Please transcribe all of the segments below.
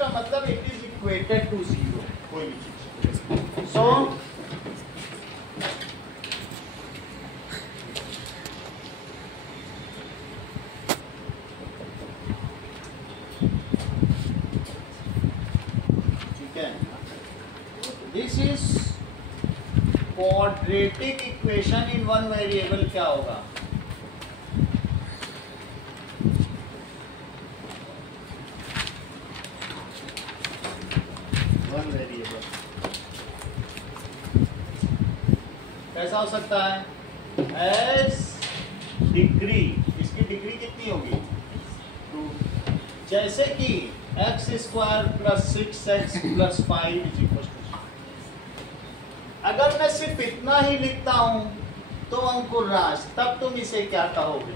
का मतलब it is equated to 0, कोई भी चीज। सो ठीक है, this is quadratic equation in one variable. क्या होगा? वन वेरिएबल कैसा हो सकता है? एस डिग्री, इसकी डिग्री कितनी होगी? 2। जैसे कि x square plus 6x plus 5 is equal to. अगर मैं सिर्फ इतना ही लिखता हूं तो अंकुर राज, तब तुम इसे क्या कहोगे?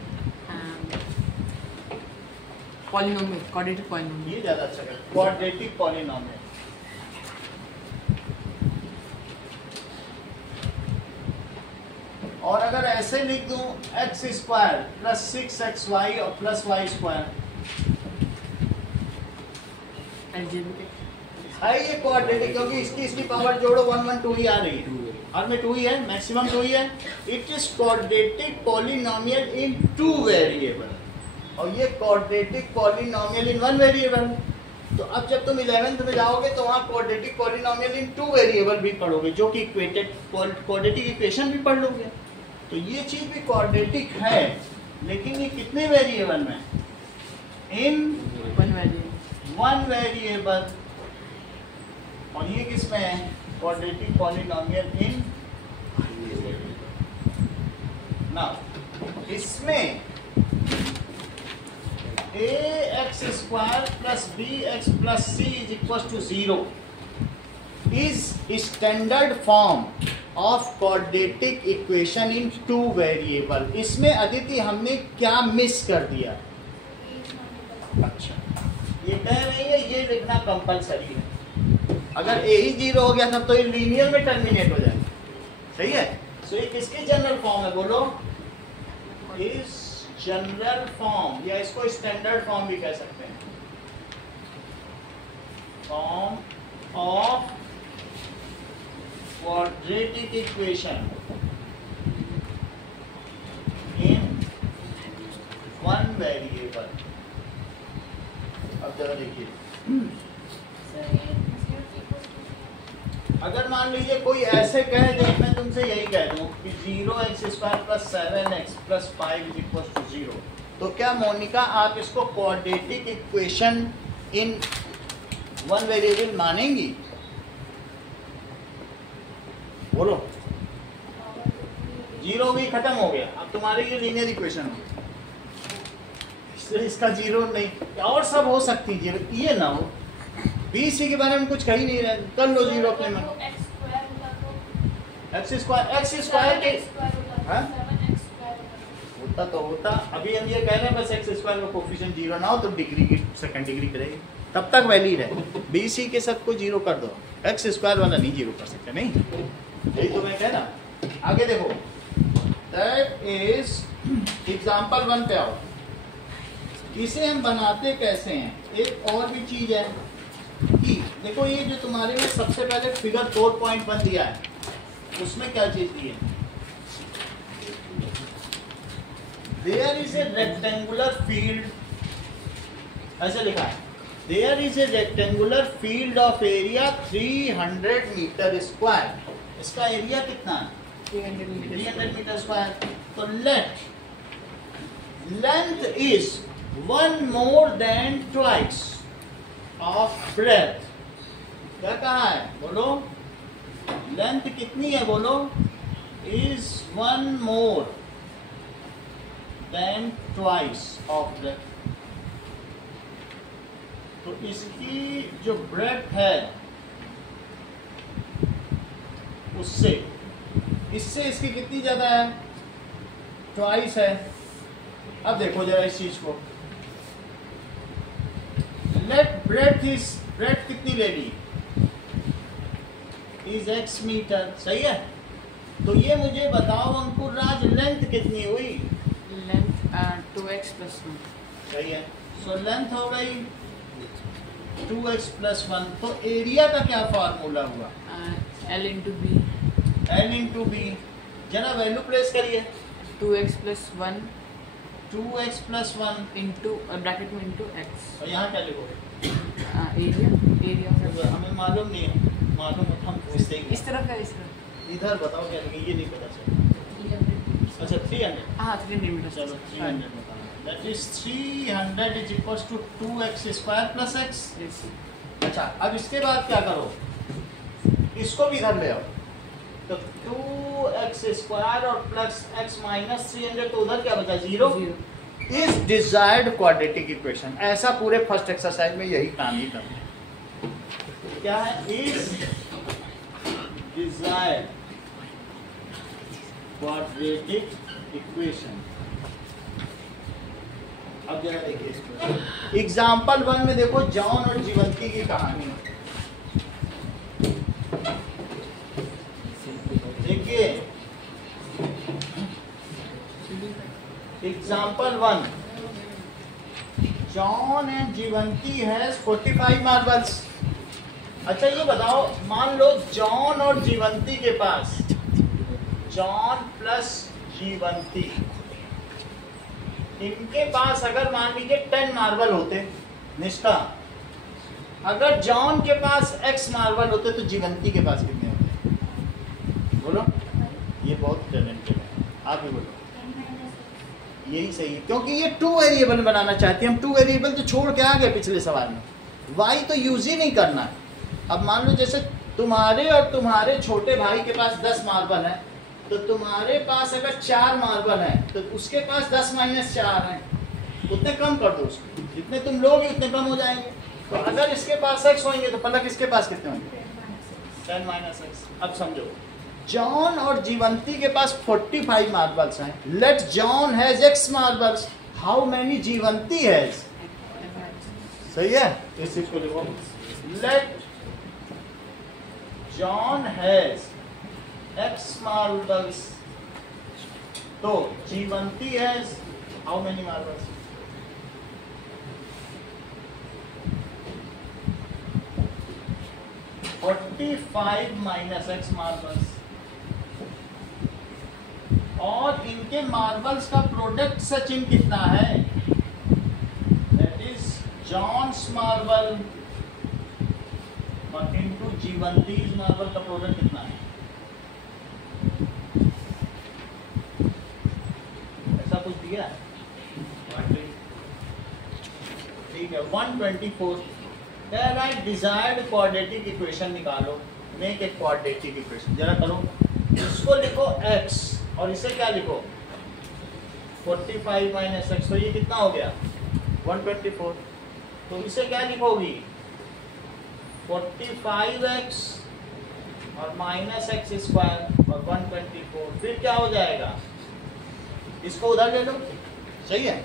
Polynomial, quadratic polynomial. ये ज्यादा अच्छा है, क्वाड्रेटिक पॉलिनोमियल। और अगर ऐसे लिख दूं एक्स स्क्वायर प्लस 6xy और प्लस वाई स्क्वायर, है ये क्वाड्रेटिक, क्योंकि इसकी पावर जोड़ो 1 1 2 ही आ रही है, और में 2 ही है, मैक्सिमम 2 ही है। It is quadratic polynomial in 2 variable, और ये क्वाड्रेटिक पॉलिनोमियल इन 1 वेरिएबल। तो अब जब तुम 11th में जाओगे तो वहाँ क्वाड्रेटिक पॉलिनोमियल इन 2 वेरिएबल भी पढ़ोगे, जो कि क्वाड्रेटिक इक्वेशन भी पढ़ लोगे। तो ये चीज भी क्वाड्रेटिक है, लेकिन ये कितने वेरिएबल में? In 1 variable. और ये किसमें है? Quadratic polynomial in. नाउ इसमें ax square plus bx plus c is equal to 0 is standard form of quadratic equation in 2 variable. इसमें अदिति हमने क्या मिस कर दिया? अच्छा, ये कह रही है ये लिखना कंपलसरी है। अगर a ही 0 हो गया तब तो ये लीनियर में टर्मिनेट हो जाए, सही है। सो ये किसकी जनरल फॉर्म है? बोलो। इस जनरल फॉर्म, या इसको स्टैंडर्ड फॉर्म भी कह सकते हैं, form of quadratic equation in 1 variable. अब जरा देखिए, अगर मान लीजिए कोई ऐसे कहे, जब मैं तुमसे यही कह दूं कि 0x square plus 7x plus 5 is equal to 0, तो क्या मोनिका आप इसको क्वाड्रेटिक इक्वेशन इन 1 वेरिएबल मानेंगी? बोलो। 0 भी खत्म हो गया, अब तुम्हारे लिए लीनियर इक्वेशन हो, इसका 0 नहीं, और सब हो सकती है, ये ना हो। बी सी के बारे में कुछ कही नहीं रहे, कर लो 0 अपने में। एक्स स्क्वायर के होता तो होता, अभी हम ये कह रहे हैं बस एक्स स्क्वायर का कोफिशिएंट 0 ना हो तो डिग्री की सेकंड डिग्री करेगी, तब तक वैलिड है। बी सी के सबको 0 कर दो, एक्स स्क्वायर वाला नहीं 0 कर सकते, नहीं, यही तो मैं कह रहा। आगे देखो, दैट इज एग्जाम्पल 1 पे आओ। इसे हम बनाते कैसे हैं? एक और भी चीज है कि देखो, ये जो तुम्हारे में सबसे पहले फिगर 4.1 दिया है, उसमें क्या चीज दी है? There is a rectangular field, ऐसे लिखा है, there is a rectangular field of area 300 metre square. इसका एरिया कितना है? 300 मीटर स्क्वायर। तो length is 1 more than twice of breadth। क्या कहा है? बोलो, लेंथ कितनी है? बोलो, is 1 more than twice of breadth। तो इसकी जो breadth है उससे, इससे इसकी कितनी ज्यादा है? ट्वाइस है। अब देखो जरा इस चीज को, लेट ब्रेथ कितनी ले ली? इज x मीटर, सही है। तो ये मुझे बताओ अंकुर राज, लेंथ कितनी हुई? लेंथ 2x प्लस 1, सही है। सो लेंथ हो गई 2x प्लस 1, तो एरिया का क्या फार्मूला हुआ? L into B. L into B, जरा वैल्यू प्लेस करिए। 2x plus 1 2x plus 1 into bracket में into x. और यहाँ क्या लिखोगे? एरिया हमें मालूम नहीं है, मालूम है हम पूछते ही इस तरफ है, इस तरफ. इधर बताओ क्या लिखे, ये नहीं पता चला। अच्छा 300, हाँ 300 मीटर. चलो 300 बताना। That is 300 is equals to 2x square plus x। Yes. अच्छा अब इसके बाद क्या करो, इसको भी इधर ले आओ, तो 2x स्क्वायर और प्लस x माइनस 300, तो उधर क्या बचा? 0। इस डिजायर्ड क्वाड्रेटिक इक्वेशन, ऐसा पूरे फर्स्ट एक्सरसाइज में यही काम ही करना है। क्या है? इस डिजायर्ड क्वाड्रेटिक इक्वेशन। अब जरा देखिए एग्जाम्पल 1 में देखो, जॉन और जीवंती की कहानी। देखिए example 1, John and Jeevanti has 45 marbles. अच्छा ये बताओ, मान लो जॉन और जीवंती के पास, जॉन प्लस जीवंती, इनके पास अगर मान लीजिए 10 मार्बल होते, निष्ठा, अगर जॉन के पास x मार्बल होते तो जीवंती के पास कितने होते? बोलो, ये बहुत टैलेंटेड है, आप भी बोलो। यही सही है, क्योंकि ये 2 वेरिएबल बनाना चाहते हैं हम। 2 वेरिएबल तो छोड़ के आ गए पिछले सवाल में, y तो यूज ही नहीं करना है। अब मान लो जैसे तुम्हारे और तुम्हारे छोटे भाई के पास 10 मार्बल है, तो तुम्हारे पास अगर 4 मार्बल है तो उसके पास 10 माइनस 4 है, उतने कम कर दो उसको, जितने तुम लोगे उतने कम हो जाएंगे। तो अगर इसके पास x होंगे तो पलक इसके पास कितने होंगे? 10 माइनस x। अब समझो, जॉन और जीवंती के पास 45 मार्बल्स हैं। Let John has x marbles, how many Jeevanti has? सही है, इस चीज को लिखो, let John has x marbles, तो Jeevanti has how many marbles? (45 minus x marbles. और इनके मार्बल्स का प्रोडक्ट सचिन कितना है? दैट इज जॉन्स मार्बल और इनटू जीवंतीज मार्बल का प्रोडक्ट कितना है? ऐसा कुछ दिया है? ठीक है, 124। कह रहा है डिजायर्ड क्वाड्रेटिक इक्वेशन निकालो, मेक ए क्वाड्रेटिक इक्वेशन। जरा करो, इसको लिखो x और इसे क्या लिखो? 45 माइनस x, तो ये कितना हो गया? 124। तो इसे क्या लिखोगी? 45x और माइनस x स्क्वायर और 124, फिर क्या हो जाएगा? इसको उधर ले लो, सही है।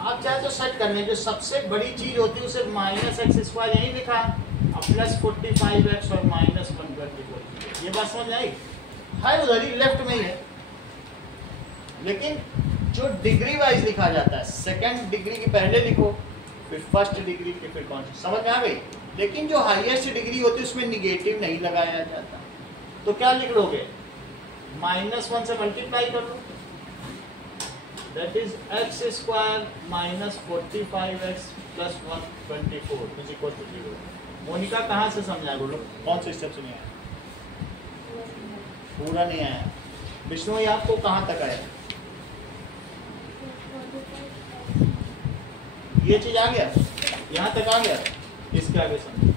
आप चाहे तो सेट करने, जो सबसे बड़ी चीज होती है उसे माइनस एक्स स्क्वायर यही लिखा, अब प्लस 45x और माइनस 124। ये बात समझ आई? है उधर ही, लेफ्ट में ही है, लेकिन जो डिग्री वाइज लिखा जाता है, सेकंड डिग्री की पहले लिखो, फिर फर्स्ट डिग्री की फिर कौन सी, समझ में आ गई? लेकिन जो हाईएस्ट डिग्री होती है उसमें निगेटिव नहीं लगाया जाता, तो क्या लिख लोगे? -1 से मल्टीप्लाई कर लो, that is x square minus 45x plus 124 is equal to 0। Monika कहाँ से समझा? बोलो कौन से स्टेप से नहीं आया? पूरा नहीं आया। विष्णु ये आपको कहाँ तक आया? ये चीज आ गया, यहाँ तक आ गया, इसके आगे समझो।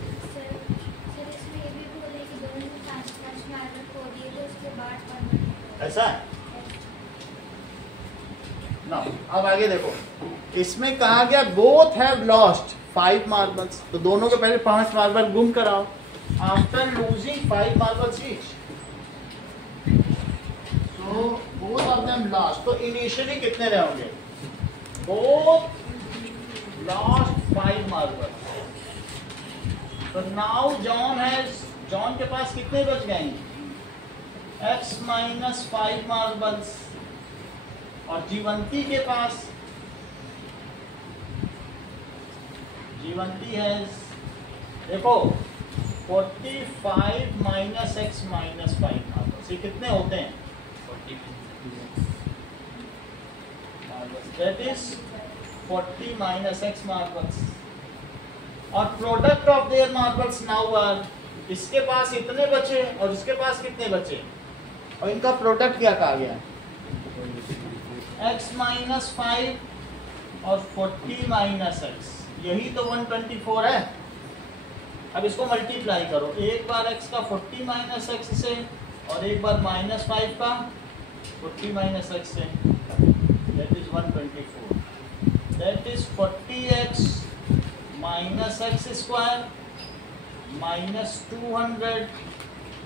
ऐसा है ना? अब आगे देखो, इसमें कहा गया बोथ हैव लॉस्ट 5 मार्बल्स, तो दोनों के पहले 5 मार्बल गुम कराओ। After losing 5 marbles each, so both of them lost, तो इनिशियली कितने रहोगे? Both lost 5 marbles. तो नाउ जॉन के पास कितने बच गए? x माइनस 5 मार्बल्स, और जीवंती के पास, जीवंती है देखो 45 माइनस एक्स माइनस 5 मार्बल्स, ये कितने होते हैं? 40 that is 40 minus x marbles. और product of their marbles now are, इसके पास इतने बचे और इसके पास कितने बचे, और इनका प्रोडक्ट क्या कहा गया? x माइनस 5 और 40 माइनस एक्स, यही तो 124 है। अब इसको मल्टीप्लाई करो, एक बार x का 40 माइनस एक्स से और एक बार माइनस 5 का 40 माइनस एक्स से, that is 124, that is 40x minus x square minus 200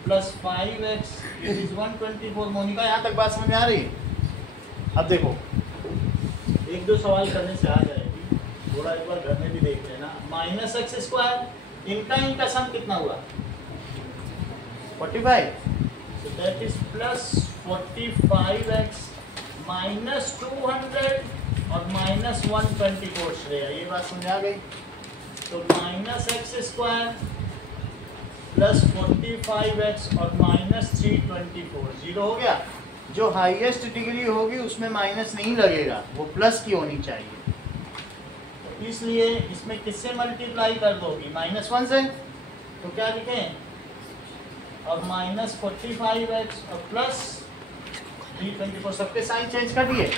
plus 5x it is 124। Monika, यहाँ तक बात समझ में आ रही? अब देखो, एक दो सवाल करने से आ जाएगी, थोड़ा एक बार घर में भी देख लेना। माइनस एक्स स्क्वायर, इनका सम कितना हुआ? 45, so that is plus 45x minus 200 और माइनस 124। श्रेया, ये बात समझ आ गई? तो minus x square plus 45x और माइनस 324, जीरो हो गया। जो हाईएस्ट डिग्री होगी उसमें माइनस नहीं लगेगा, वो प्लस की होनी चाहिए। तो इसलिए इसमें किससे मल्टीप्लाई कर दोगी? -1 से। तो क्या लिखें? और माइनस 45x और प्लस 324, सबके साइन चेंज कर दिए।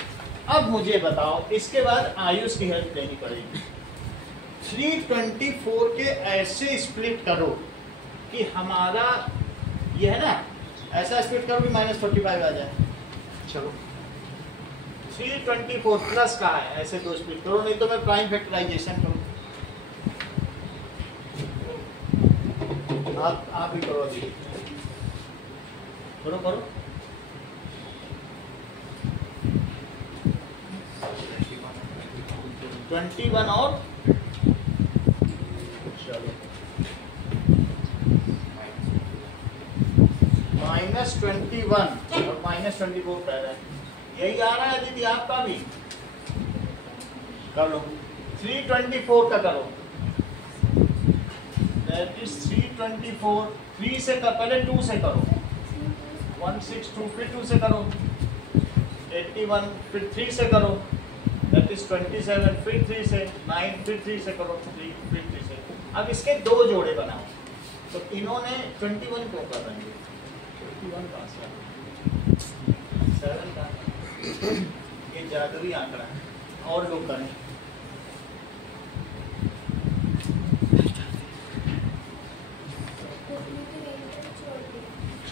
अब मुझे बताओ, इसके बाद आयुष की हेल्प लेनी पड़ेगी। 324 के ऐसे स्प्लिट करो कि हमारा ये है ना, ऐसा स्प्लिट करो कि -45 आ जाए। चलो 324 प्लस का है, ऐसे दो स्प्लिट करो, नहीं तो मैं प्राइम फैक्टराइजेशन करूँ। आप भी करो, अभी करो 21 और चलो -21 और -24 कह रहा है, यही आ रहा है दीदी आपका भी? कर लो 324 का करो, दैट इज 324। 3 से कर, पहले 2 से करो, 162, फिर 2 से करो 81, फिर 3 से करो, दैट इज 27, फिर 3 से 9, फिर 3 से करो 3, फिर 3 से। अब इसके दो जोड़े बनाओ, तो इन्होंने 21 क्यों कर रहे हैं? 21 कहाँ से 7 का, ये जादुई आंकड़ा है, और लोग करें।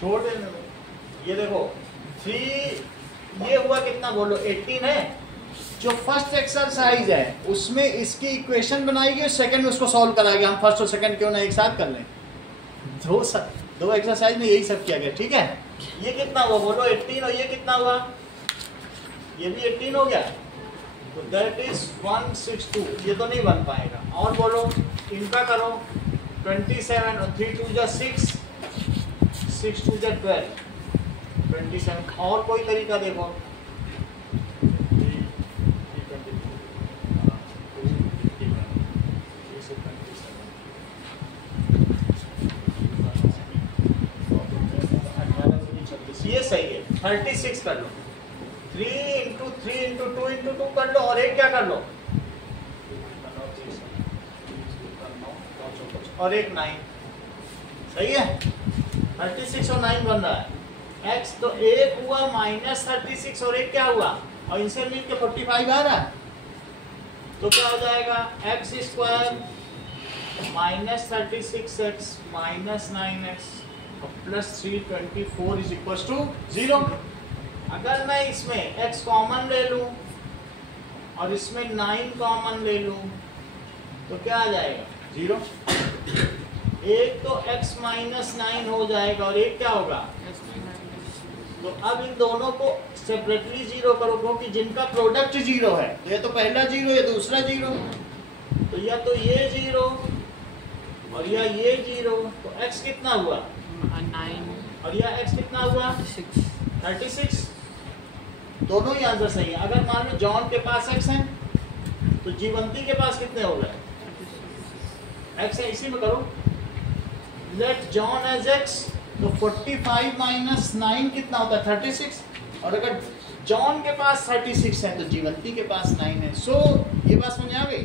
छोड़ देने दो। ये देखो 3, ये हुआ कितना बोलो? 18 है। जो फर्स्ट एक्सरसाइज है उसमें इसकी इक्वेशन बनाएगी और सेकंड में उसको सॉल्व कराएगी। हम फर्स्ट और सेकंड क्यों ना एक साथ कर लें? दो एक्सरसाइज में यही सब किया गया, ठीक है। ये कितना हुआ बोलो? 18, और ये कितना हुआ? ये भी 18 हो गया, तो दैट इज 162। ये तो नहीं बन पाएगा, और बोलो इनका करो 27 और 3 2 जा 6, 6 2 जा 12, 27। और कोई तरीका देखो, ये सही है। 36 कर लो, 3 × 3 × 2 × 2 कर लो, और एक क्या कर लो, और एक 9, सही है। 36 और 9 बन रहा है। x तो एक हुआ -36 और एक क्या हुआ, और इनसे मिल के 45 आ रहा है, तो क्या हो जाएगा? x square -36x -9x plus 324 is equal to 0। अगर मैं इसमें x कॉमन ले लूं और इसमें 9 कॉमन ले लूं, तो क्या आ जाएगा? 0। एक तो x -9 हो जाएगा और एक क्या होगा? तो अब इन दोनों को सेपरेटली 0 करो, क्योंकि जिनका प्रोडक्ट 0 है, तो ये तो पहला 0 या दूसरा 0, तो या तो ये 0 और या ये 0, तो x कितना हुआ? 9 और यह x कितना हुआ? 36। दोनों ही आंसर सही है। अगर मान लो जॉन के पास x है, तो जीवंती के पास कितने हो गए? x है इसी में करो, लेट जॉन एज x, तो 45 माइनस 9 कितना होता है 36, और अगर जॉन के पास 36 है तो जीवंती के पास 9 है। सो ये बात समझ आ गई,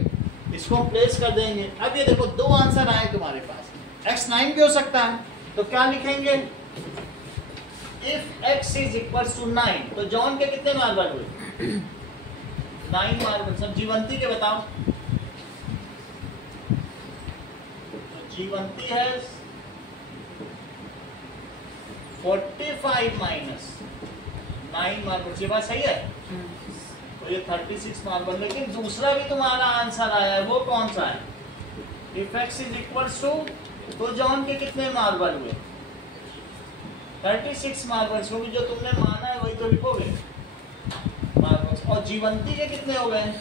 इसको हम प्लेस कर देंगे। अब ये देखो दो आंसर आए तुम्हारे पास, x 9 भी हो सकता है, तो क्या लिखेंगे, if x is equal to 9, तो जॉन के कितने मार्बल हुए 9 मार्बल। सब जीवंती के बताओ, तो जीवंती है 45 माइनस 9 मार्बल, ये बात सही है, तो ये 36 मार्बल। लेकिन दूसरा भी तुम्हारा आंसर आया है, वो कौन सा है, if x is equal to, तो जॉन के कितने मार्बल हुए 36 मार्बल्स, क्योंकि जो तुमने माना है वही तो लिखोगे मार्बल्स। और जीवंती के कितने हो गए,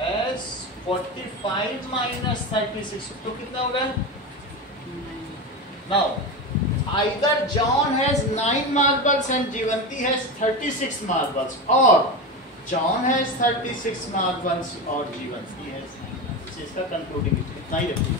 एस 45 माइनस 36, तो कितने हो गए, now either John has 9 marbles and Jeevanti has 36 marbles, और जॉन हैज 36 मार्बल्स और जीवंती हैज 9। इसका कंक्लूडिंग इतना ही रखिए।